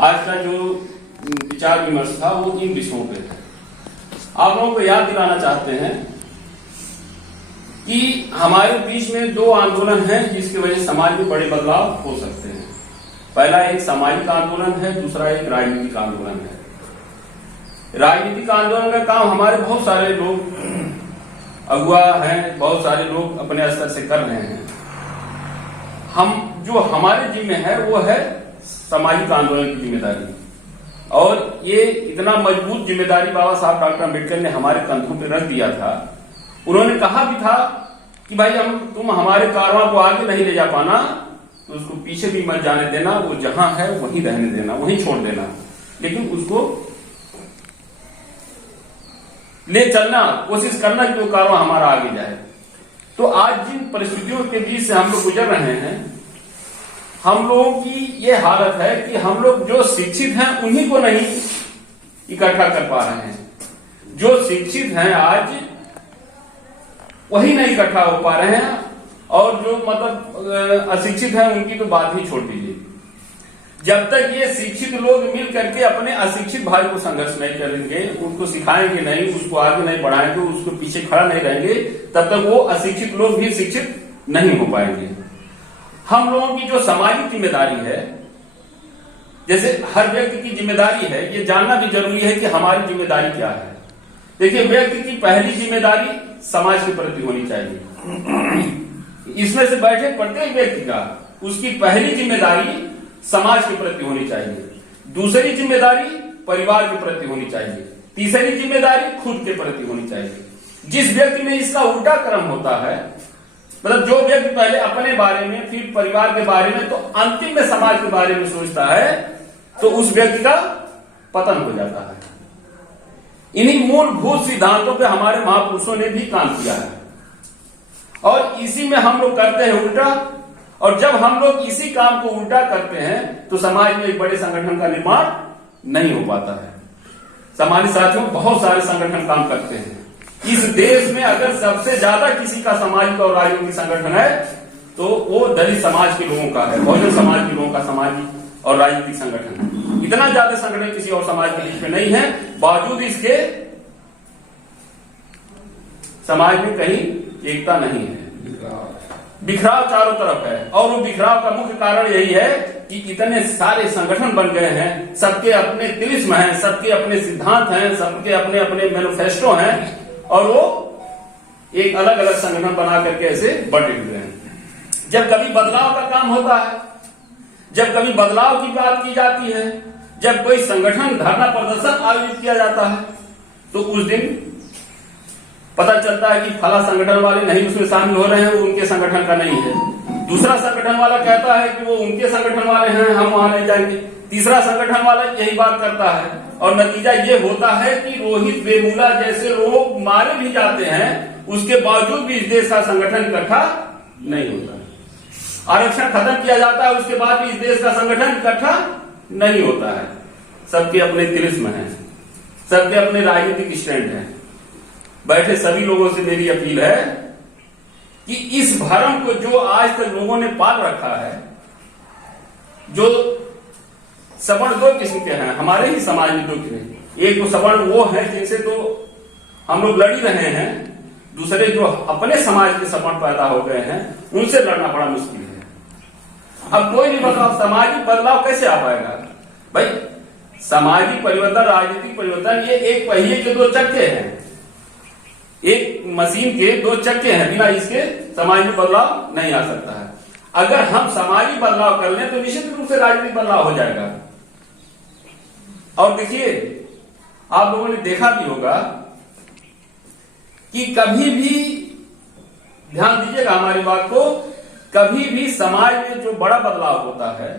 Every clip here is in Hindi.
आज का जो विचार विमर्श था वो इन विषयों पे है। आप लोगों को याद दिलाना चाहते हैं कि हमारे बीच में दो आंदोलन हैं जिसकी वजह से समाज में बड़े बदलाव हो सकते हैं। पहला एक सामाजिक आंदोलन है, दूसरा एक राजनीतिक आंदोलन है। राजनीतिक आंदोलन का काम हमारे बहुत सारे लोग अगुआ हैं, बहुत सारे लोग अपने स्तर से कर रहे हैं। हम जो हमारे जिम्मे है वो है सामाजिक आंदोलन की जिम्मेदारी, और ये इतना मजबूत जिम्मेदारी बाबा साहब डॉक्टर अम्बेडकर ने हमारे कंधों पे रख दिया था। उन्होंने कहा भी था कि भाई तुम हमारे कारवां को आगे नहीं ले जा पाना तो उसको पीछे भी मत जाने देना, वो जहां है वहीं रहने देना, वहीं छोड़ देना, लेकिन उसको ले चलना, कोशिश करना कि वो कारवां हमारा आगे जाए। तो आज जिन परिस्थितियों के बीच से हम लोग गुजर रहे हैं, हम लोगों की ये हालत है कि हम लोग जो शिक्षित हैं उन्हीं को नहीं इकट्ठा कर पा रहे हैं। जो शिक्षित हैं आज वही नहीं इकट्ठा हो पा रहे हैं, और जो मतलब अशिक्षित हैं उनकी तो बात ही छोड़ दीजिए। जब तक ये शिक्षित लोग मिल करके अपने अशिक्षित भाई को संघर्ष नहीं करेंगे, उनको सिखाएंगे नहीं, उसको आगे नहीं बढ़ाएंगे, उसको पीछे खड़ा नहीं रहेंगे, तब तक वो अशिक्षित लोग भी शिक्षित नहीं हो पाएंगे। हम लोगों की जो सामाजिक जिम्मेदारी है, जैसे हर व्यक्ति की जिम्मेदारी है, ये जानना भी जरूरी है कि हमारी जिम्मेदारी क्या है। देखिए, व्यक्ति की पहली जिम्मेदारी समाज के प्रति होनी चाहिए। इसमें से बैठे प्रत्येक व्यक्ति का उसकी पहली जिम्मेदारी समाज के प्रति होनी चाहिए, दूसरी जिम्मेदारी परिवार के प्रति होनी चाहिए, तीसरी जिम्मेदारी खुद के प्रति होनी चाहिए। जिस व्यक्ति में इसका उल्टा क्रम होता है, मतलब जो व्यक्ति पहले अपने बारे में, फिर परिवार के बारे में, तो अंतिम में समाज के बारे में सोचता है, तो उस व्यक्ति का पतन हो जाता है। इन्हीं मूलभूत सिद्धांतों पे हमारे महापुरुषों ने भी काम किया है, और इसी में हम लोग करते हैं उल्टा। और जब हम लोग इसी काम को उल्टा करते हैं तो समाज में एक बड़े संगठन का निर्माण नहीं हो पाता है। सामान्य साथियों, बहुत सारे संगठन काम करते हैं। इस देश में अगर सबसे ज्यादा किसी का सामाजिक और राजनीतिक संगठन है तो वो दलित समाज के लोगों का है, बहुजन समाज के लोगों का सामाजिक और राजनीतिक संगठन है। इतना ज्यादा संगठन किसी और समाज के बीच में नहीं है, बावजूद इसके समाज में कहीं एकता नहीं है, बिखराव चारों तरफ है। और वो बिखराव का मुख्य कारण यही है कि इतने सारे संगठन बन गए हैं, सबके अपने तिलिस्म हैं, सबके अपने सिद्धांत हैं, सबके अपने अपने मैनिफेस्टो हैं, और वो एक अलग अलग संगठन बना करके ऐसे बटे हुए हैं। जब कभी बदलाव का काम होता है, जब कभी बदलाव की बात की जाती है, जब कोई संगठन धरना प्रदर्शन आयोजित किया जाता है, तो उस दिन पता चलता है कि फला संगठन वाले नहीं उसमें शामिल हो रहे हैं, वो उनके संगठन का नहीं है। दूसरा संगठन वाला कहता है कि वो उनके संगठन वाले हैं, हम वहां नहीं जाएंगे। तीसरा संगठन वाला यही बात करता है, और नतीजा ये होता है कि रोहित वेमुला जैसे लोग मारे भी जाते हैं, उसके बावजूद भी इस देश का संगठन इकट्ठा नहीं होता। आरक्षण खत्म किया जाता है, उसके बाद भी इस देश का संगठन इकट्ठा नहीं होता है। सबके अपने तिलिस्म हैं, सबके अपने राजनीतिक स्टैंड हैं। बैठे सभी लोगों से मेरी अपील है कि इस भ्रम को जो आज तक लोगों ने पाल रखा है, जो सवर्ण दो किस्म के हैं हमारे ही समाज में, दो किस्म। एक तो सवर्ण वो है जिनसे तो हम लोग लड़ ही रहे हैं, दूसरे जो अपने समाज के सवर्ण पैदा हो गए हैं उनसे लड़ना बड़ा मुश्किल है। अब कोई भी बदलाव, सामाजिक बदलाव कैसे आ पाएगा भाई? सामाजिक परिवर्तन, राजनीतिक परिवर्तन, ये एक पहिए के दो चक्के हैं, एक मशीन के दो चक्के हैं। बिना इसके समाज में बदलाव नहीं आ सकता है। अगर हम सामाजिक बदलाव कर लें तो निश्चित रूप से राजनीतिक बदलाव हो जाएगा। और देखिए, आप लोगों ने देखा भी होगा कि कभी भी, ध्यान दीजिएगा हमारी बात को, कभी भी समाज में जो बड़ा बदलाव होता है,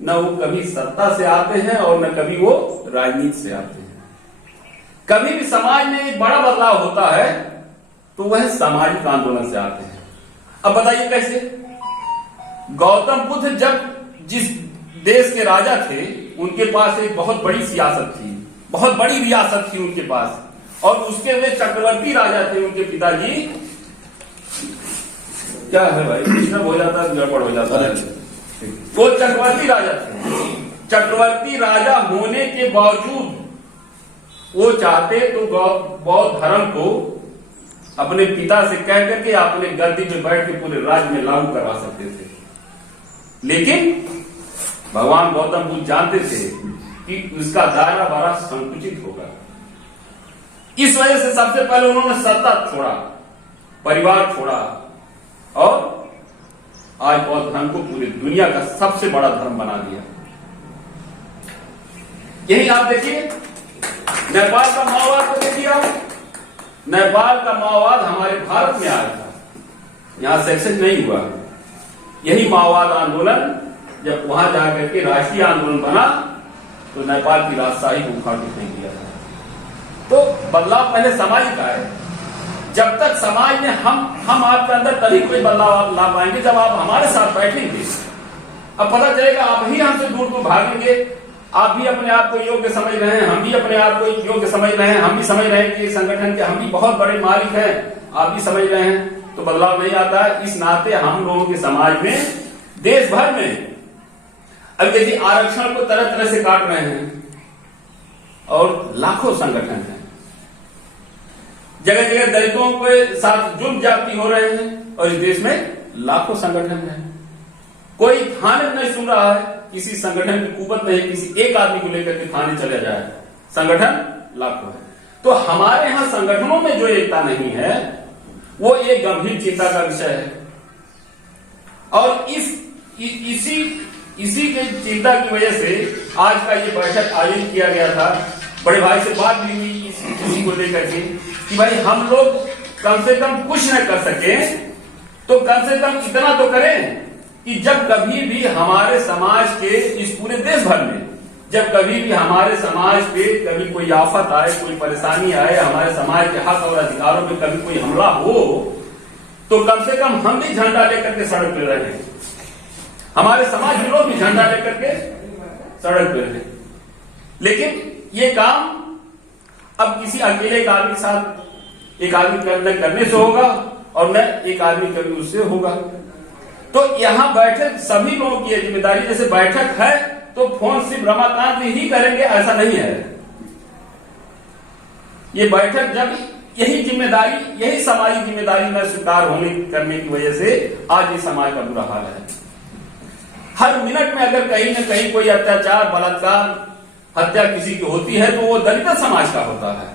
न वो कभी सत्ता से आते हैं और न कभी वो राजनीति से आते हैं। कभी भी समाज में एक बड़ा बदलाव होता है तो वह सामाजिक आंदोलन से आते हैं। अब बताइए कैसे? गौतम बुद्ध जब जिस देश के राजा थे, उनके पास एक बहुत बड़ी सियासत थी, बहुत बड़ी रियासत थी उनके पास, और उसके वे चक्रवर्ती राजा थे। उनके पिताजी, क्या है भाई, डिस्टर्ब हो जाता है, गड़बड़ हो जाता है। वो चक्रवर्ती राजा थे। चक्रवर्ती राजा होने के बावजूद वो चाहते तो बौद्ध धर्म को अपने पिता से कह करके अपने गद्दी पे बैठ के पूरे राज्य में लागू करवा सकते थे, लेकिन भगवान गौतम बुद्ध जानते थे कि उसका दायरा बड़ा संकुचित होगा। इस वजह से सबसे पहले उन्होंने सत्ता छोड़ा, परिवार छोड़ा और आज बौद्ध धर्म को पूरी दुनिया का सबसे बड़ा धर्म बना दिया। यही आप देखिए, नेपाल का माओवाद को देखिए आप। नेपाल का माओवाद हमारे भारत में आया था, यहां सेक्शन नहीं हुआ। यही माओवाद आंदोलन जब वहां जाकर के राष्ट्रीय आंदोलन बना तो नेपाल की राजशाही को उखाड़ के फेंक दिया था। तो बदलाव पहले समाज का है। जब तक समाज में हम आपके अंदर तभी कोई बदलाव ला पाएंगे जब आप हमारे साथ बैठेंगे। अब पता चलेगा आप ही हमसे दूर दूर भागेंगे, आप भी अपने आप को योग्य समझ रहे हैं, हम भी अपने आप को योग्य समझ रहे हैं, हम भी समझ रहे हैं कि संगठन के हम भी बहुत बड़े मालिक हैं, आप भी समझ रहे हैं, तो बदलाव नहीं आता है। इस नाते हम लोगों के समाज में, देश भर में अब देखिए आरक्षण को तरह तरह से काट रहे हैं और लाखों संगठन हैं। जगह जगह दलितों के साथ जुल्म जाति हो रहे हैं और इस देश में लाखों संगठन हैं। कोई थाने नहीं सुन रहा है, किसी संगठन की कुवत नहीं, किसी एक आदमी को लेकर के थाने चले जाए, संगठन लाखों है। तो हमारे यहां संगठनों में जो एकता नहीं है वो एक गंभीर चिंता का विषय है। और इसी के चिंता की वजह से आज का ये बैठक आयोजित किया गया था। बड़े भाई से बात भी हुई इसी को लेकर के कि भाई हम लोग कम से कम कुछ न कर सके तो कम से कम इतना तो करें कि जब कभी भी हमारे समाज के, इस पूरे देश भर में जब कभी भी हमारे समाज पे कभी कोई आफत आए, कोई परेशानी आए, हमारे समाज के हक और अधिकारों पे कभी कोई हमला हो तो कम से कम हम भी झंडा लेकर के सड़क पे रहे, हमारे समाज के लोग भी झंडा लेकर के सड़क पे रहे। लेकिन ये काम अब किसी अकेले एक आदमी के साथ, एक आदमी करने से होगा और न एक आदमी कभी उससे होगा। तो यहां बैठक सभी लोगों की जिम्मेदारी, जैसे बैठक है तो फोन सिर्फ रमाकांत ही करेंगे ऐसा नहीं है। ये बैठक जब यही जिम्मेदारी, यही सामाजिक जिम्मेदारी में स्वीकार करने की वजह से आज ये समाज का बुरा हाल है। हर मिनट में अगर कहीं न कहीं कोई अत्याचार, बलात्कार, हत्या किसी की होती है तो वो दलित समाज का होता है।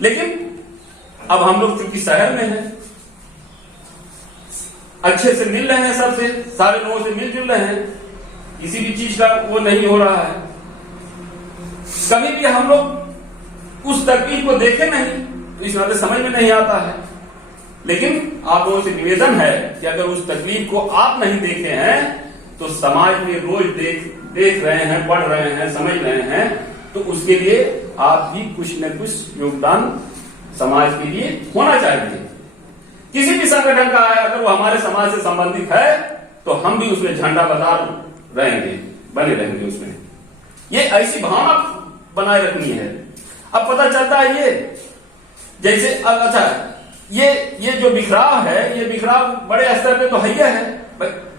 लेकिन अब हम लोग चूंकि शहर में हैं, अच्छे से मिल रहे हैं, सबसे सारे लोगों से मिलजुल रहे हैं, किसी भी चीज का वो नहीं हो रहा है। कभी भी हम लोग उस तकलीफ को देखे नहीं तो इस नाते समझ में नहीं आता है। लेकिन आप लोगों से निवेदन है कि अगर उस तकलीफ को आप नहीं देखे हैं तो समाज में रोज देख रहे हैं, पढ़ रहे हैं, समझ रहे हैं, तो उसके लिए आप भी कुछ न कुछ योगदान समाज के लिए होना चाहिए। किसी भी संगठन का है, अगर वो हमारे समाज से संबंधित है तो हम भी उसमें झंडा बदार रहेंगे, बने रहेंगे उसमें। ये ऐसी भावना बनाए रखनी है। अब पता चलता है ये जैसे अच्छा ये जो बिखराव है, ये बिखराव बड़े स्तर पे तो है,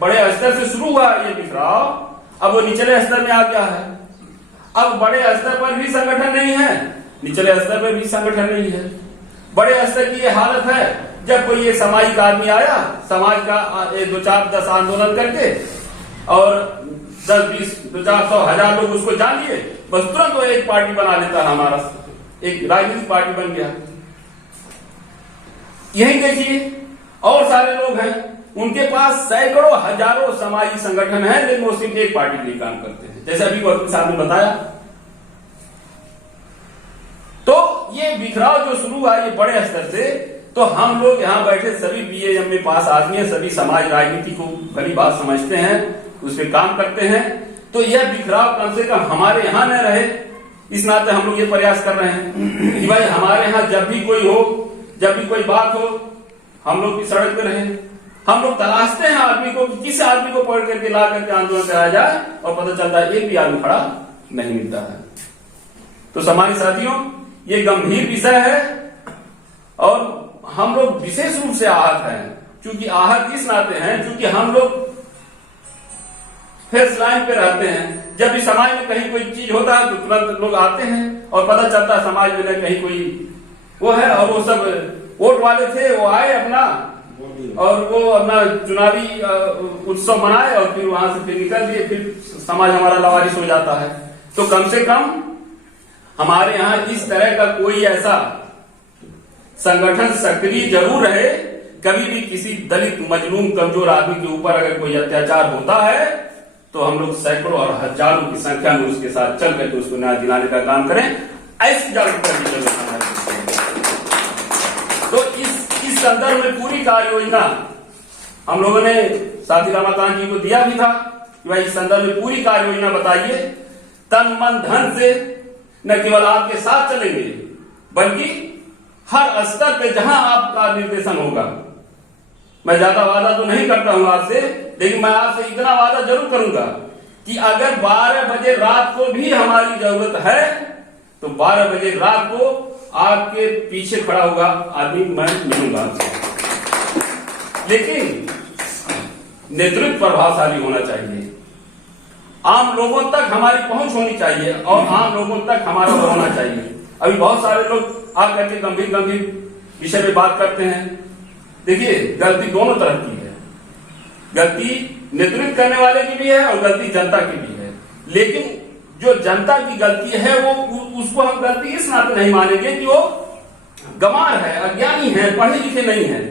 बड़े स्तर से शुरू हुआ ये बिखराव, अब वो निचले स्तर में आ गया है। अब बड़े स्तर पर भी संगठन नहीं है, निचले स्तर पर भी संगठन नहीं है। बड़े स्तर की ये हालत है, जब कोई एक सामाजिक आदमी आया, समाज का 2-4-10 आंदोलन करके और 10-20, 2-400, 1000 लोग उसको जान लिए, बस तुरंत वो एक पार्टी बना लेता है, हमारा एक राजनीतिक पार्टी बन गया। यही देखिए और सारे लोग हैं, उनके पास सैकड़ों हजारों सामाजिक संगठन है, लेकिन वो सिर्फ एक पार्टी के लिए काम करते हैं, जैसे अभी वकील साहब ने बताया। तो ये बिखराव जो शुरू हुआ ये बड़े स्तर से, तो हम लोग यहाँ बैठे सभी BA में पास आदमी है, सभी समाज राजनीति को भली बात समझते हैं, उस पर काम करते हैं। तो यह बिखराव कम से कम हमारे यहाँ न रहे, इस नाते हम लोग ये प्रयास कर रहे हैं कि भाई हमारे यहाँ जब भी कोई हो, जब भी कोई बात हो, हम लोग भी सड़क पे रहे। हम लोग तलाशते हैं आदमी को, किस आदमी को पकड़ करके ला करके आंदोलन कराया जाए, और पता चलता है एक भी आदमी खड़ा नहीं मिलता है। तो समाज साथियों, ये गंभीर विषय है और हम लोग विशेष रूप से आहत हैं। क्योंकि आहत इस नाते हैं, क्योंकि हम लोग फर्स्ट लाइन पे रहते हैं, जब भी समाज में कहीं कोई चीज होता है तो तुरंत लोग आते हैं और पता चलता है समाज में कहीं कोई वो है, और वो सब वोट वाले थे, वो आए अपना और वो अपना चुनावी उत्सव मनाए और फिर वहां से फिर निकल दिए, फिर समाज हमारा लवारिस हो जाता है। तो कम से कम हमारे यहाँ इस तरह का कोई ऐसा संगठन सक्रिय जरूर रहे, कभी भी किसी दलित मजलूम कमजोर आदमी के ऊपर अगर कोई अत्याचार होता है तो हम लोग सैकड़ों और हजारों की संख्या में उसके साथ चल करके उसको न्याय दिलाने का काम करें। ऐसी जागरूकता की जरूरत हमारे। तो इस संदर्भ में पूरी कार्य योजना हम लोगों ने साथी रमाकांत जी को दिया भी था कि भाई इस संदर्भ में पूरी कार्य योजना बताइए, तन मन धन से न केवल आपके साथ चलेंगे बल्कि हर स्तर पे जहां आपका निर्देशन होगा। मैं ज्यादा वादा तो नहीं करता हूं आपसे, लेकिन मैं आपसे इतना वादा जरूर करूंगा कि अगर 12 बजे रात को भी हमारी जरूरत है तो 12 बजे रात को आपके पीछे खड़ा होगा आदमी मैं मिलूंगा। लेकिन नेतृत्व प्रभावशाली होना चाहिए, आम लोगों तक हमारी पहुंच होनी चाहिए और आम लोगों तक हमारा होना चाहिए। अभी बहुत सारे लोग आकर के गंभीर विषय में बात करते हैं। देखिए, गलती दोनों तरफ की है, गलती नेतृत्व करने वाले की भी है और गलती जनता की भी है। लेकिन जो जनता की गलती है वो उसको हम गलती इस नाते नहीं मानेंगे कि वो गंवार है, अज्ञानी है, पढ़े लिखे नहीं है।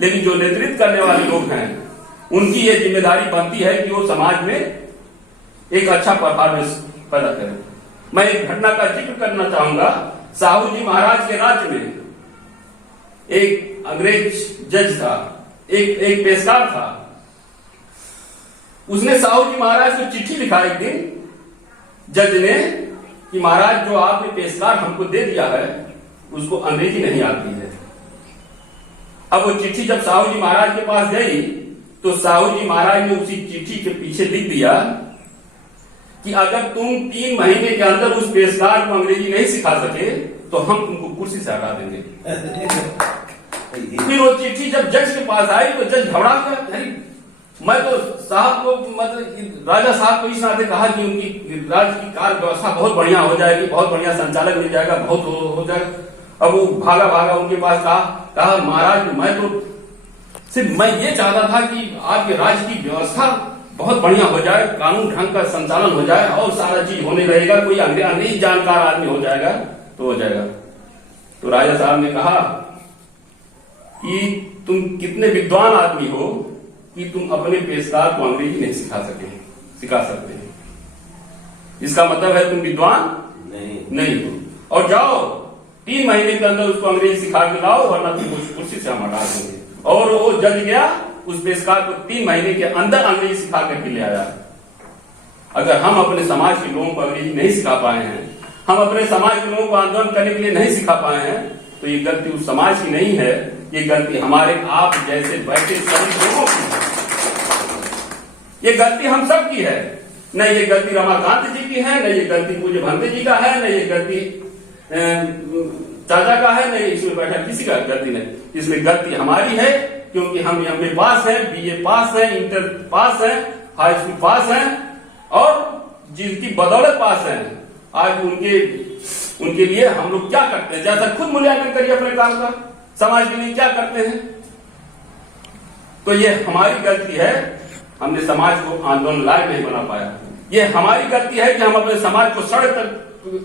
लेकिन जो नेतृत्व करने वाले लोग हैं उनकी ये जिम्मेदारी बनती है कि वो समाज में एक अच्छा परफॉर्मेंस पैदा करें। मैं एक घटना का जिक्र करना चाहूंगा। साहू जी महाराज के राज्य में एक अंग्रेज जज था, एक पेशकार था। उसने साहू जी महाराज को चिट्ठी लिखा एक दिन जज ने कि महाराज जो आपने पेशकार हमको दे दिया है उसको अंग्रेजी नहीं आती है। अब वो चिट्ठी जब साहू जी महाराज के पास गई तो साहू जी महाराज ने उसी चिट्ठी के पीछे लिख दिया कि अगर तुम 3 महीने के अंदर उस पेशकार को अंग्रेजी नहीं सिखा सके तो हम तुमको कुर्सी से हटा देंगे। फिर वो चिट्ठी जब जज के पास आई तो जज घबरा गया। मैं तो साहब को मतलब राजा साहब को इस नाते कहा कि उनकी राज्य की कार्य व्यवस्था बहुत बढ़िया हो जाएगी, बहुत बढ़िया संचालक मिल जाएगा, बहुत हो जाएगा। अब वो भागा उनके पास कहा महाराज मैं तो सिर्फ मैं ये चाहता था कि आपके राज्य की व्यवस्था बहुत बढ़िया हो जाए, कानून ढंग का संचालन हो जाए और सारा चीज होने लगेगा, कोई अंग्रेजी जानकार आदमी हो जाएगा तो हो जाएगा। तो राजा साहब ने कहा कि तुम कितने विद्वान आदमी हो कि तुम अपने पेशकार को अंग्रेजी नहीं सिखा सकते हैं। इसका मतलब है तुम विद्वान नहीं हो और जाओ 3 महीने के अंदर उसको अंग्रेजी सिखा के लाओ वरना तुम उस कुर्सी से हम हटा देंगे। और वो जज गया, उस पेशकार को 3 महीने के अंदर अंग्रेजी सिखा करके ले आया। अगर हम अपने समाज के लोगों को अंग्रेजी नहीं सिखा पाए हैं, हम अपने समाज के लोगों को आंदोलन करने के लिए नहीं सिखा पाए हैं, तो ये गलती उस समाज की नहीं है, ये गलती हमारे आप जैसे बैठे सभी लोगों की है। ये गलती हम सब की है। न ये गलती रमाकांत जी की है, न ये गलती पूज्य भंते जी का है, न ये गलती चाचा का है, न इसमें बैठा किसी का गलती नहीं। इसमें गलती हमारी है क्योंकि हम एमए पास हैं, बीए पास हैं, इंटर पास हैं, हाई स्कूल पास हैं और जिनकी बदौलत पास हैं आज उनके लिए हम लोग क्या करते हैं, जैसा खुद मूल्यांकन करिए अपने काम का, समाज के लिए क्या करते हैं। तो ये हमारी गलती है, हमने समाज को आंदोलन लायक नहीं बना पाया। ये हमारी गलती है कि हम अपने समाज को सड़क तक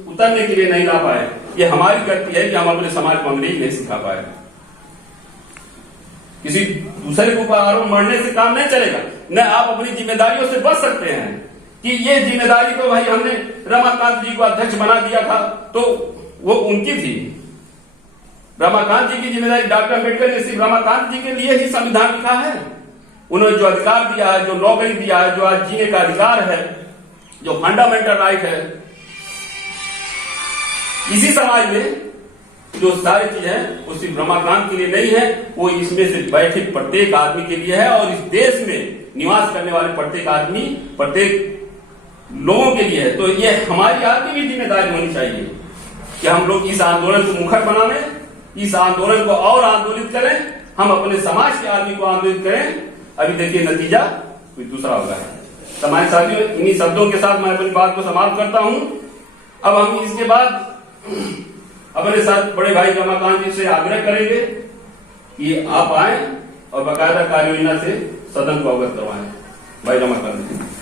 उतरने के लिए नहीं ला पाए। ये हमारी गलती है कि हम अपने समाज को अंग्रेजी नहीं सिखा पाए। किसी दूसरे को आरोप मरने से काम नहीं चलेगा, न आप अपनी जिम्मेदारियों से बच सकते हैं कि ये जिम्मेदारी तो भाई हमने रमाकांत जी को अध्यक्ष बना दिया था तो वो उनकी थी। रमाकांत जी की जिम्मेदारी, डॉक्टर अम्बेडकर ने सिर्फ रमाकांत जी के लिए ही संविधान लिखा है। उन्होंने जो अधिकार दिया है, जो नौकरी दिया है, जो आज जीने का अधिकार है, जो फंडामेंटल राइट है, इसी समाज में जो सारी चीज है वो सिर्फ रमाकांत के लिए नहीं है, वो इसमें से बैठे प्रत्येक आदमी के लिए है और इस देश में निवास करने वाले प्रत्येक आदमी, प्रत्येक लोगों के लिए है। तो ये हमारी आपकी भी जिम्मेदारी होनी चाहिए कि हम लोग इस आंदोलन को मुखर बनावे, इस आंदोलन को और आंदोलित करें, हम अपने समाज के आदमी को आंदोलित करें। अभी देखिए नतीजा कोई दूसरा होगा। हमारे साथियों, इन्हीं शब्दों के साथ मैं अपनी बात को समाप्त करता हूं। अब हम इसके बाद अपने साथ बड़े भाई रमाकांत जी से आग्रह करेंगे कि आप आए और बाकायदा कार्य योजना से सदन को अवगत करवाएं। भाई रमाकांत जी।